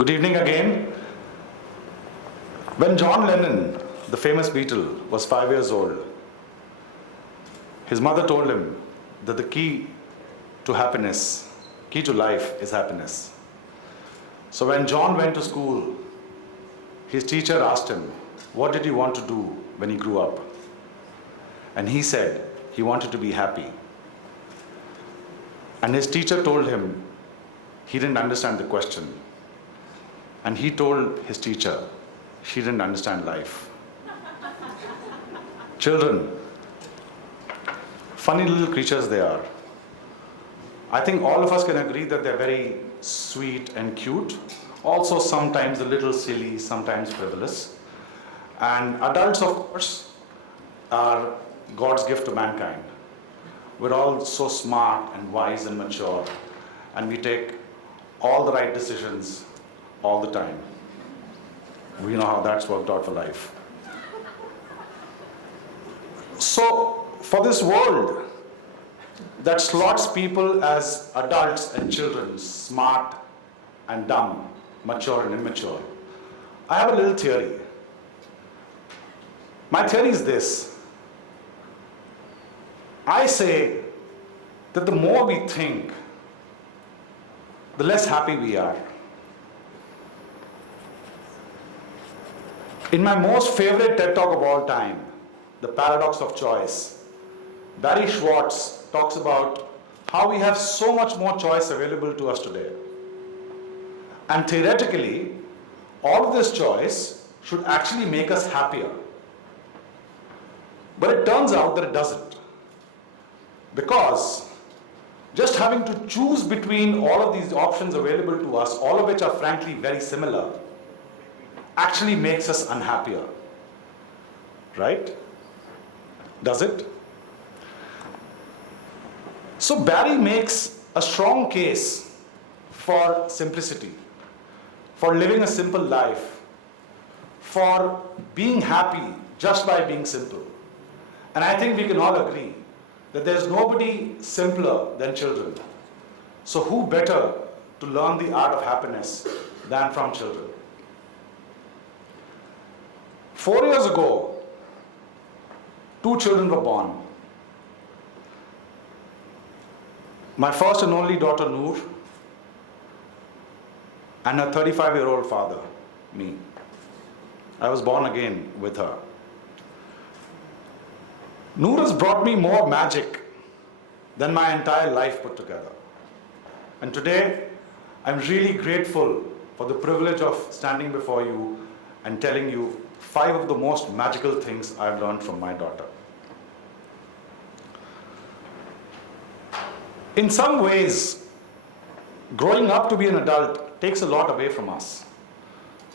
Good evening again. When John Lennon, the famous Beatle, was 5 years old, his mother told him that the key to happiness, key to life is happiness. So when John went to school, his teacher asked him, what did he want to do when he grew up? And he said he wanted to be happy. And his teacher told him he didn't understand the question. And he told his teacher she didn't understand life. Children, funny little creatures they are. I think all of us can agree that they're very sweet and cute. Also sometimes a little silly, sometimes frivolous. And adults, of course, are God's gift to mankind. We're all so smart and wise and mature, and we take all the right decisions all the time. We know how that's worked out for life. So, for this world that slots people as adults and children, smart and dumb, mature and immature, I have a little theory. My theory is this. I say that the more we think, the less happy we are. In my most favorite TED Talk of all time, The Paradox of Choice, Barry Schwartz talks about how we have so much more choice available to us today. And theoretically, all of this choice should actually make us happier. But it turns out that it doesn't. Because just having to choose between all of these options available to us, all of which are frankly very similar, actually makes us unhappier. Right? Does it? So Barry makes a strong case for simplicity, for living a simple life, for being happy just by being simple. And I think we can all agree that there's nobody simpler than children. So who better to learn the art of happiness than from children? 4 years ago, 2 children were born. My first and only daughter, Noor, and her 35-year-old father, me. I was born again with her. Noor has brought me more magic than my entire life put together. And today, I'm really grateful for the privilege of standing before you and telling you 5 of the most magical things I've learned from my daughter. In some ways, growing up to be an adult takes a lot away from us.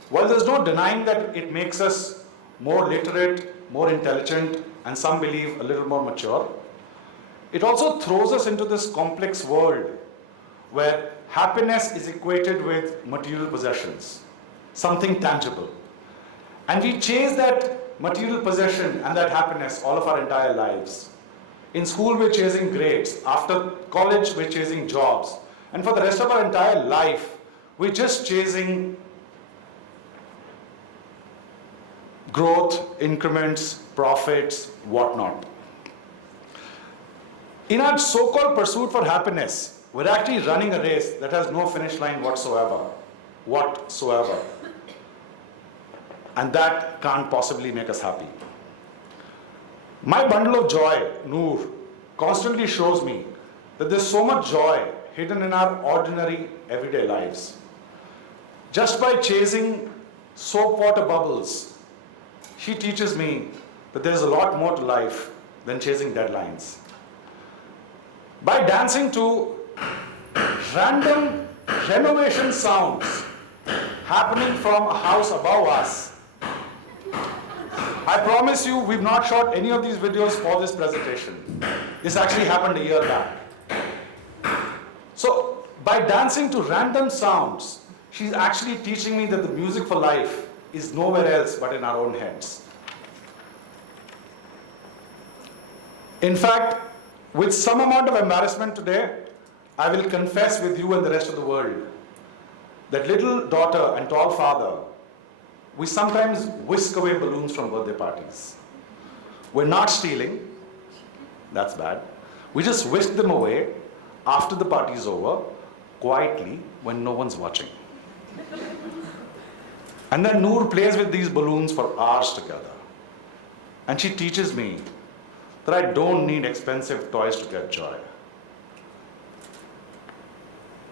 While there's no denying that it makes us more literate, more intelligent, and some believe a little more mature, it also throws us into this complex world where happiness is equated with material possessions, something tangible. And we chase that material possession and that happiness all of our entire lives. In school, we're chasing grades. After college, we're chasing jobs. And for the rest of our entire life, we're just chasing growth, increments, profits, whatnot. In our so-called pursuit for happiness, we're actually running a race that has no finish line whatsoever. And that can't possibly make us happy. My bundle of joy, Noor, constantly shows me that there's so much joy hidden in our ordinary, everyday lives. Just by chasing soap water bubbles, she teaches me that there's a lot more to life than chasing deadlines. By dancing to random renovation sounds happening from a house above us, I promise you, we've not shot any of these videos for this presentation. This actually happened a year back. So, by dancing to random sounds, she's actually teaching me that the music for life is nowhere else but in our own heads. In fact, with some amount of embarrassment today, I will confess with you and the rest of the world that little daughter and tall father, we sometimes whisk away balloons from birthday parties. We're not stealing, that's bad. We just whisk them away after the party's over, quietly, when no one's watching. And then Noor plays with these balloons for hours together. And she teaches me that I don't need expensive toys to get joy.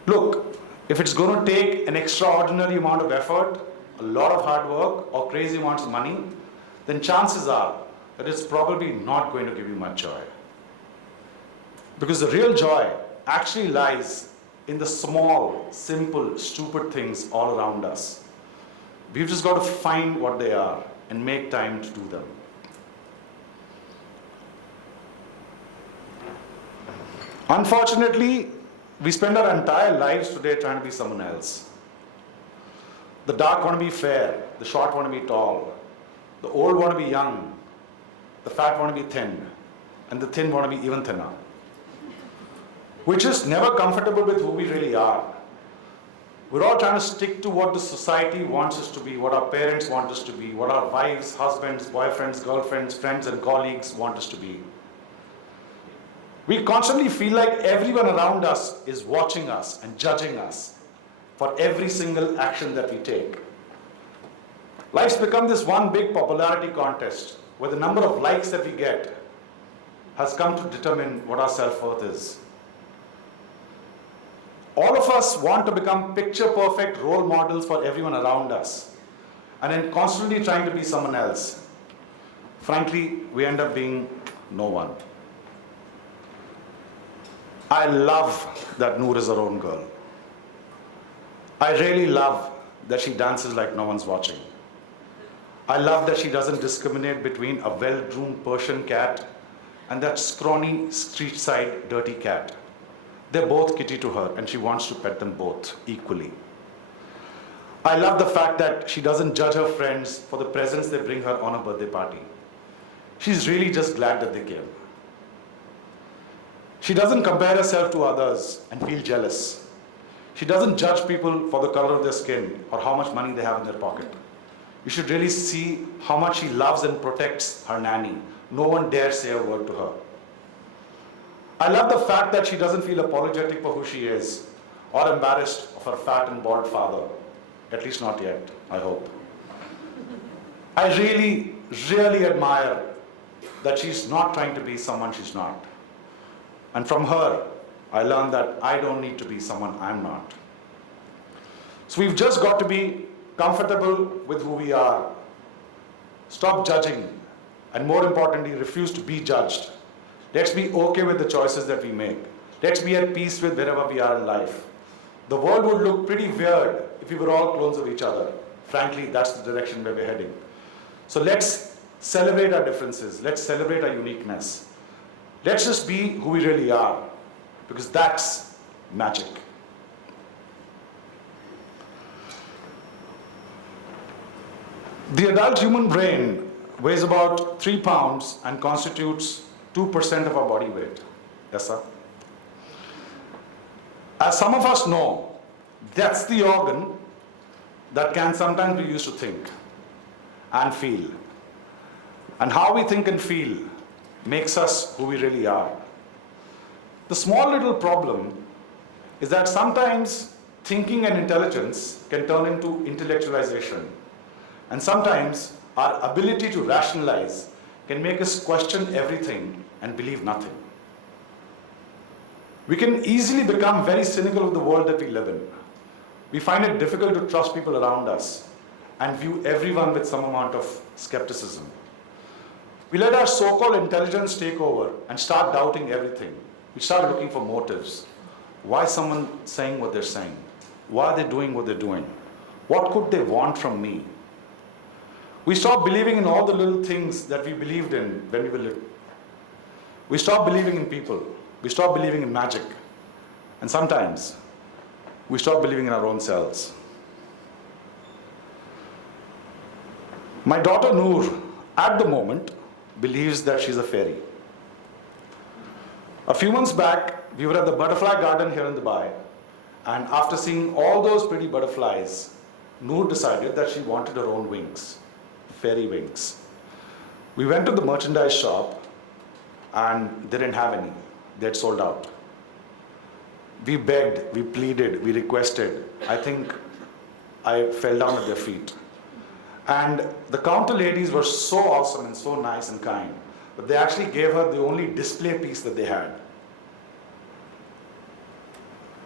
Look, if it's going to take an extraordinary amount of effort, a lot of hard work, or crazy amounts of money, then chances are that it's probably not going to give you much joy. Because the real joy actually lies in the small, simple, stupid things all around us. We've just got to find what they are and make time to do them. Unfortunately, we spend our entire lives today trying to be someone else. The dark want to be fair, the short want to be tall, the old want to be young, the fat want to be thin, and the thin want to be even thinner. We're just never comfortable with who we really are. We're all trying to stick to what the society wants us to be, what our parents want us to be, what our wives, husbands, boyfriends, girlfriends, friends, and colleagues want us to be. We constantly feel like everyone around us is watching us and judging us for every single action that we take. Life's become this one big popularity contest where the number of likes that we get has come to determine what our self-worth is. All of us want to become picture-perfect role models for everyone around us, and then constantly trying to be someone else. Frankly, we end up being no one. I love that Noor is her own girl. I really love that she dances like no one's watching. I love that she doesn't discriminate between a well-groomed Persian cat and that scrawny, street-side, dirty cat. They're both kitty to her, and she wants to pet them both equally. I love the fact that she doesn't judge her friends for the presents they bring her on a birthday party. She's really just glad that they came. She doesn't compare herself to others and feel jealous. She doesn't judge people for the color of their skin or how much money they have in their pocket. You should really see how much she loves and protects her nanny. No one dares say a word to her. I love the fact that she doesn't feel apologetic for who she is or embarrassed of her fat and bald father. At least not yet, I hope. I really, really admire that she's not trying to be someone she's not. And from her, I learned that I don't need to be someone I'm not. So we've just got to be comfortable with who we are. Stop judging, and more importantly, refuse to be judged. Let's be okay with the choices that we make. Let's be at peace with wherever we are in life. The world would look pretty weird if we were all clones of each other. Frankly, that's the direction where we're heading. So let's celebrate our differences. Let's celebrate our uniqueness. Let's just be who we really are, because that's magic. The adult human brain weighs about 3 pounds and constitutes 2% of our body weight. Yes, sir? As some of us know, that's the organ that can sometimes be used to think and feel. And how we think and feel makes us who we really are. The small little problem is that sometimes thinking and intelligence can turn into intellectualization. And sometimes our ability to rationalize can make us question everything and believe nothing. We can easily become very cynical of the world that we live in. We find it difficult to trust people around us and view everyone with some amount of skepticism. We let our so-called intelligence take over and start doubting everything. We start looking for motives. Why is someone saying what they're saying? Why are they doing what they're doing? What could they want from me? We stop believing in all the little things that we believed in when we were little. We stop believing in people. We stop believing in magic. And sometimes, we stop believing in our own selves. My daughter Noor, at the moment, believes that she's a fairy. A few months back, we were at the butterfly garden here in Dubai, And after seeing all those pretty butterflies, Noor decided that she wanted her own wings, fairy wings. We went to the merchandise shop and they didn't have any. They had sold out. We begged, we pleaded, we requested. I think I fell down at their feet. And the counter ladies were so awesome and so nice and kind, but they actually gave her the only display piece that they had.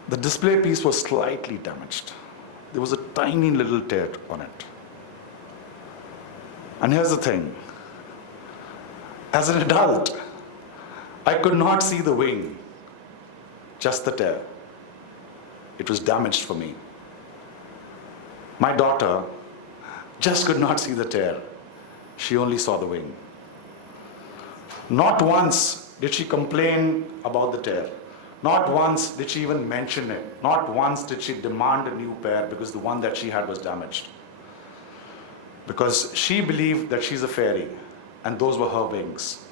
The display piece was slightly damaged. There was a tiny little tear on it. And here's the thing. As an adult, I could not see the wing, just the tear. It was damaged for me. My daughter just could not see the tear. She only saw the wing. Not once did she complain about the tear. Not once did she even mention it. Not once did she demand a new pair because the one that she had was damaged. Because she believed that she's a fairy and those were her wings.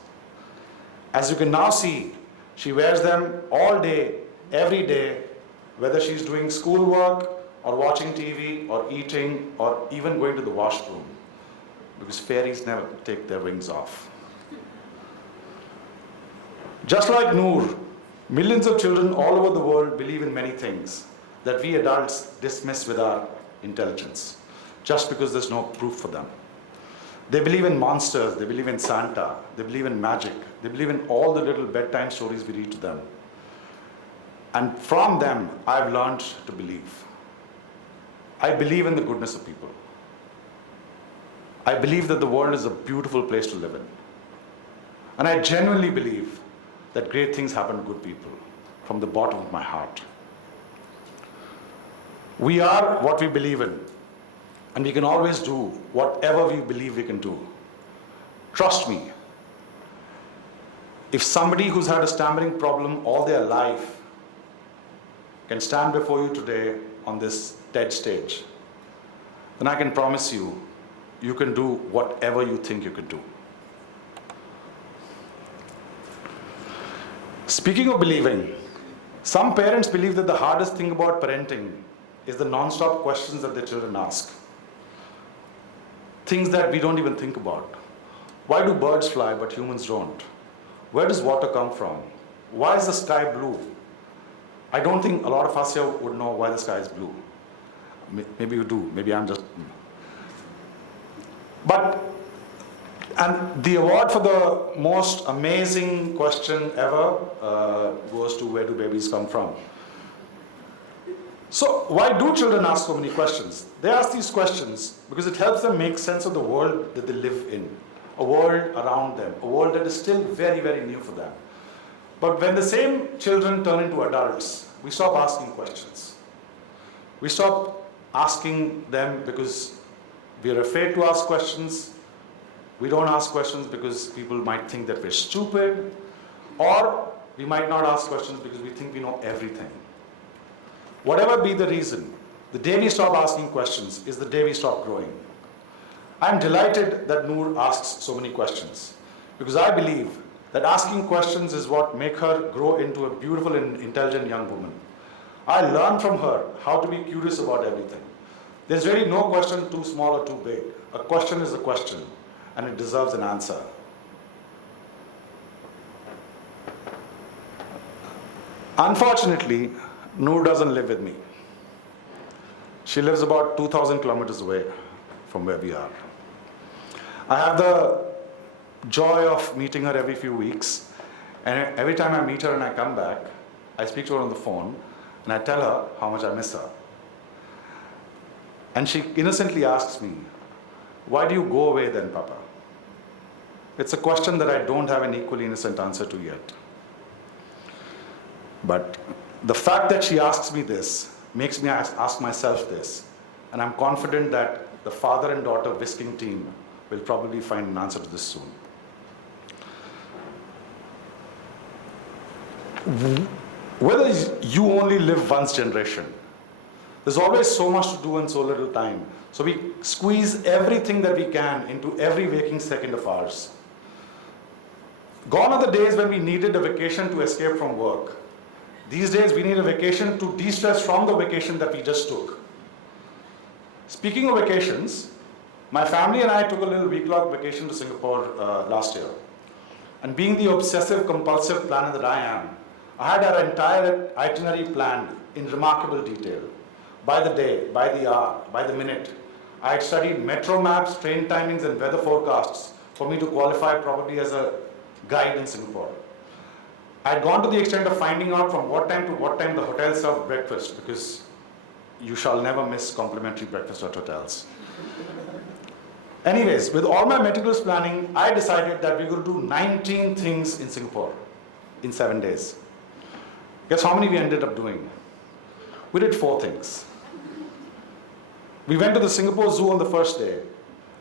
As you can now see, she wears them all day, every day, whether she's doing schoolwork or watching TV or eating or even going to the washroom. Because fairies never take their wings off. Just like Noor, millions of children all over the world believe in many things that we adults dismiss with our intelligence, just because there's no proof for them. They believe in monsters, they believe in Santa, they believe in magic, they believe in all the little bedtime stories we read to them. And from them, I've learned to believe. I believe in the goodness of people. I believe that the world is a beautiful place to live in. And I genuinely believe that great things happen to good people from the bottom of my heart. We are what we believe in, and we can always do whatever we believe we can do. Trust me, if somebody who's had a stammering problem all their life can stand before you today on this TED stage, then I can promise you, you can do whatever you think you can do. Speaking of believing, some parents believe that the hardest thing about parenting is the non-stop questions that their children ask. Things that we don't even think about. Why do birds fly but humans don't? Where does water come from? Why is the sky blue? I don't think a lot of us here would know why the sky is blue. Maybe you do, maybe I'm just... And the award for the most amazing question ever goes to where do babies come from? So why do children ask so many questions? They ask these questions because it helps them make sense of the world that they live in, a world around them, a world that is still very, very new for them. But when the same children turn into adults, we stop asking questions. We stop asking them because we are afraid to ask questions. We don't ask questions because people might think that we're stupid, or we might not ask questions because we think we know everything. Whatever be the reason, the day we stop asking questions is the day we stop growing. I'm delighted that Noor asks so many questions because I believe that asking questions is what makes her grow into a beautiful and intelligent young woman. I learn from her how to be curious about everything. There's really no question too small or too big. A question is a question, and it deserves an answer. Unfortunately, Noor doesn't live with me. She lives about 2,000 kilometers away from where we are. I have the joy of meeting her every few weeks, and every time I meet her and I come back, I speak to her on the phone, and I tell her how much I miss her. And she innocently asks me, "Why do you go away then, Papa?" It's a question that I don't have an equally innocent answer to yet. But the fact that she asks me this makes me ask myself this. And I'm confident that the father and daughter whisking team will probably find an answer to this soon. Whether you only live once generation, there's always so much to do in so little time. So we squeeze everything that we can into every waking second of ours. Gone are the days when we needed a vacation to escape from work. These days, we need a vacation to de-stress from the vacation that we just took. Speaking of vacations, my family and I took a little week-long vacation to Singapore last year. And being the obsessive, compulsive planner that I am, I had our entire itinerary planned in remarkable detail. By the day, by the hour, by the minute. I had studied metro maps, train timings, and weather forecasts for me to qualify probably as a guide in Singapore. I had gone to the extent of finding out from what time to what time the hotel served breakfast, because you shall never miss complimentary breakfast at hotels. Anyways, with all my meticulous planning, I decided that we're going to do 19 things in Singapore in 7 days. Guess how many we ended up doing? We did 4 things. We went to the Singapore Zoo on the first day,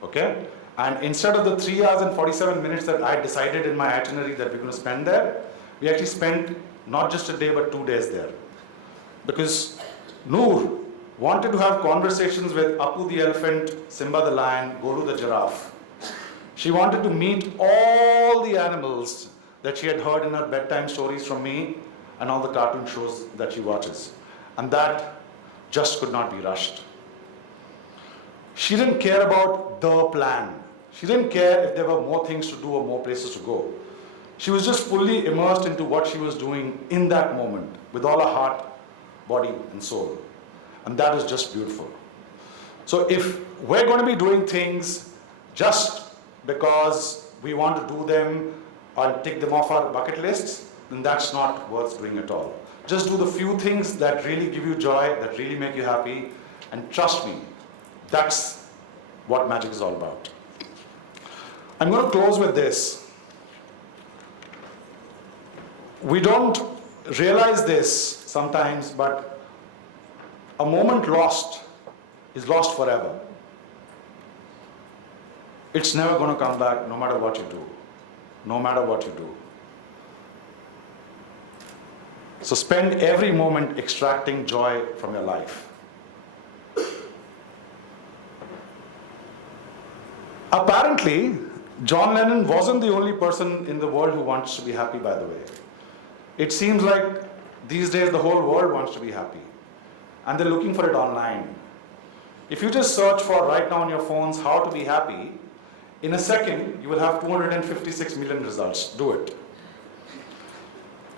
okay? And instead of the 3 hours and 47 minutes that I decided in my itinerary that we're going to spend there, we actually spent not just a day but 2 days there. Because Noor wanted to have conversations with Apu the elephant, Simba the lion, Golu the giraffe. She wanted to meet all the animals that she had heard in her bedtime stories from me and all the cartoon shows that she watches. And that just could not be rushed. She didn't care about the plan. She didn't care if there were more things to do or more places to go. She was just fully immersed into what she was doing in that moment with all her heart, body, and soul. And that is just beautiful. So if we're going to be doing things just because we want to do them or tick them off our bucket lists, then that's not worth doing at all. Just do the few things that really give you joy, that really make you happy, and trust me, that's what magic is all about. I'm going to close with this. We don't realize this sometimes, but a moment lost is lost forever. It's never going to come back no matter what you do. No matter what you do. So spend every moment extracting joy from your life. Apparently, John Lennon wasn't the only person in the world who wants to be happy, by the way. It seems like these days the whole world wants to be happy. And they're looking for it online. If you just search for right now on your phones how to be happy, in a second you will have 256 million results. Do it.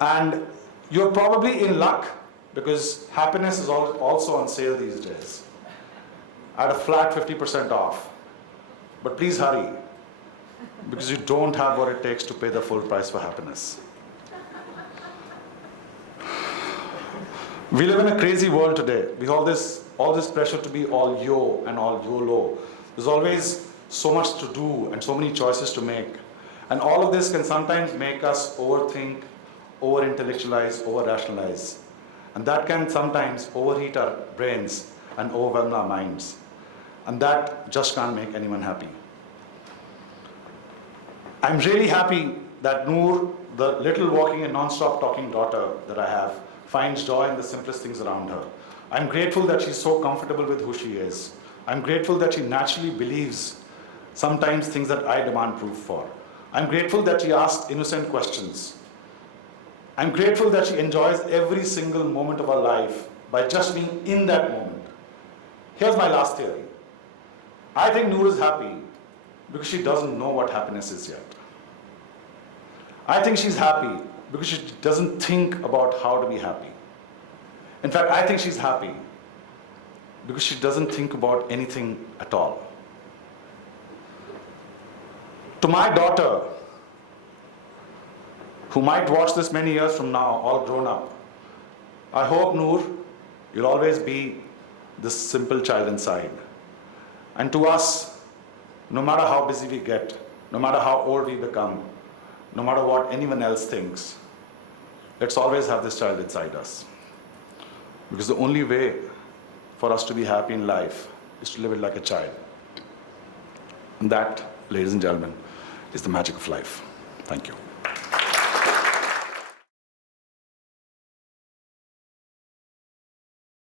And you're probably in luck because happiness is also on sale these days at a flat 50% off. But please hurry, because you don't have what it takes to pay the full price for happiness. We live in a crazy world today. We have all this pressure to be all yo and all YOLO. There's always so much to do and so many choices to make. And all of this can sometimes make us overthink, over-intellectualize, over-rationalize. And that can sometimes overheat our brains and overwhelm our minds. And that just can't make anyone happy. I'm really happy that Noor, the little walking and non-stop talking daughter that I have, finds joy in the simplest things around her. I'm grateful that she's so comfortable with who she is. I'm grateful that she naturally believes sometimes things that I demand proof for. I'm grateful that she asks innocent questions. I'm grateful that she enjoys every single moment of her life by just being in that moment. Here's my last theory. I think Noor is happy because she doesn't know what happiness is yet. I think she's happy because she doesn't think about how to be happy. In fact, I think she's happy because she doesn't think about anything at all. To my daughter, who might watch this many years from now, all grown up, I hope, Noor, you'll always be this simple child inside. And to us, no matter how busy we get, no matter how old we become, no matter what anyone else thinks, let's always have this child inside us. Because the only way for us to be happy in life is to live it like a child. And that, ladies and gentlemen, is the magic of life. Thank you.